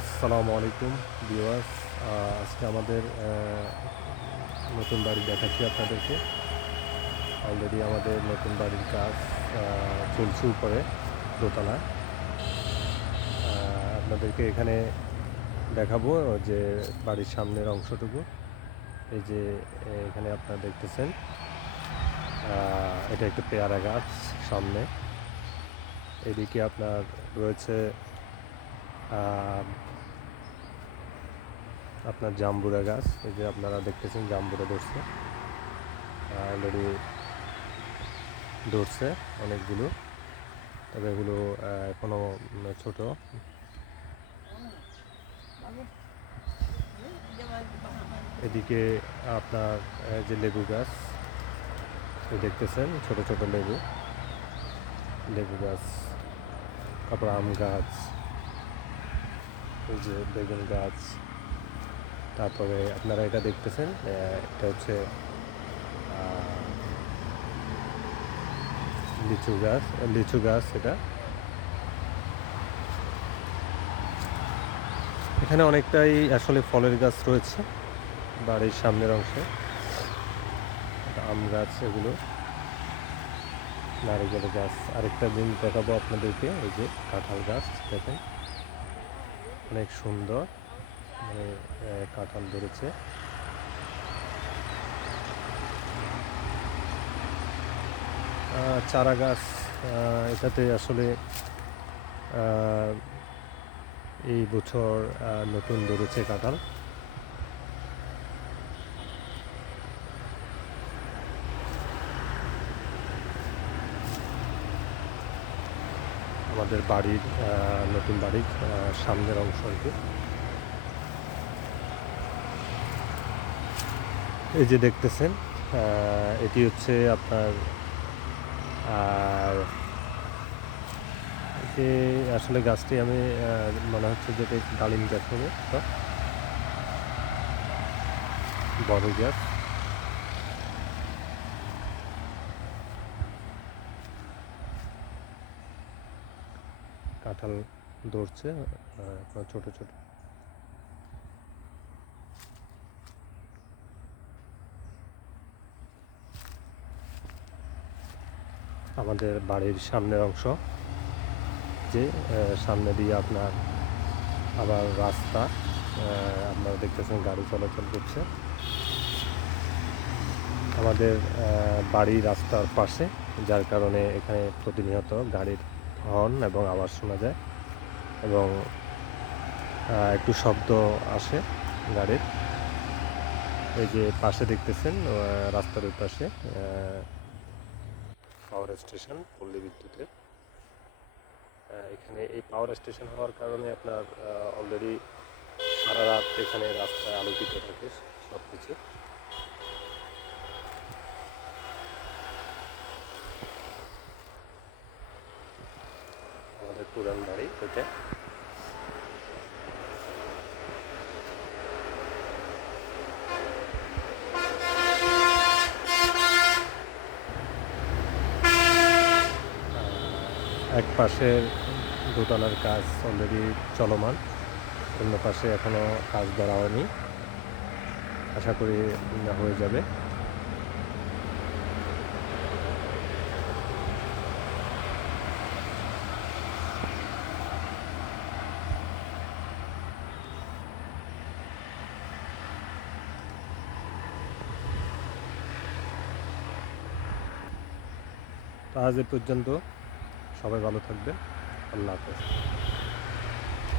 আসসালামু আলাইকুম ভিউয়ার্স। আজকে আমাদের নতুন বাড়ি দেখাচ্ছি আপনাদেরকে। অলরেডি আমাদের নতুন বাড়ির কাজ চলছে উপরে দোতলায়। আপনাদেরকে এখানে দেখাবো যে বাড়ির সামনের অংশটুকু। এই যে এখানে আপনারা দেখতেছেন, এটা একটা পেয়ারা গাছ সামনে। এদিকে আপনার রয়েছে আপনার জাম্বুরা গাছ। এই যে আপনারা দেখতেছেন জাম্বুরা ধরছে, অলরেডি ধরছে অনেকগুলো, তবে এগুলো এখনো ছোট। এদিকে আপনার যে লেবু গাছ দেখতেছেন, ছোট ছোট লেবু লেবু গাছ, তারপর আম গাছ, এই যে বেগুন গাছ। তারপরে আপনারা এটা দেখতেছেন, এটা হচ্ছে লিচু গাছ। এটা এখানে অনেকটাই আসলে ফলের গাছ রয়েছে বাড়ির সামনের অংশে। আম গাছ, এগুলো নারিকেল গাছ। আরেকটা দিন দেখাবো আপনাদেরকে, এই যে কাঁঠাল গাছ দেখেন, অনেক সুন্দর, মানে কাঁঠাল ধরেছে। চারা গাছ, এটাতে আসলে এই বছর নতুন ধরেছে কাঁঠাল। আমাদের বাড়ির নতুন বাড়ির সামনের অংশ আর কি। এই যে দেখতেছেন, এটি হচ্ছে আপনার আর এটি আসলে গাছটি আমি মনে হচ্ছে যে এটা ডালিম গাছ হবে, তো বড় গাছ। কাঁঠাল ধরছে আপনার ছোট ছোট। আমাদের বাড়ির সামনের অংশ, যে সামনে দিয়ে আপনার আবার রাস্তা, আপনারা দেখতেছেন গাড়ি চলাচল করছে আমাদের বাড়ি রাস্তার পাশে, যার কারণে এখানে প্রতিনিয়ত গাড়ির হর্ন এবং আওয়াজ শোনা যায়, এবং একটু শব্দ আসে গাড়ির। এই যে পাশে দেখতেছেন, রাস্তার ওই পাশে পাওয়ার স্টেশন, পল্লী বিদ্যুতের। এখানে এই পাওয়ার স্টেশন হওয়ার কারণে আপনার অলরেডি সারা রাত এখানে রাস্তায় আলোকিত থাকে সব কিছু। আমাদের পুরান বাড়ি এটা। এক পাশের দোতলার কাজ অলরেডি চলমান, অন্য পাশে এখনও কাজ ধরা হয়নি, আশা করি হয়ে যাবে। তো আজ এ পর্যন্ত, সবাই ভালো থাকবেন। আল্লাহ হাফেজ।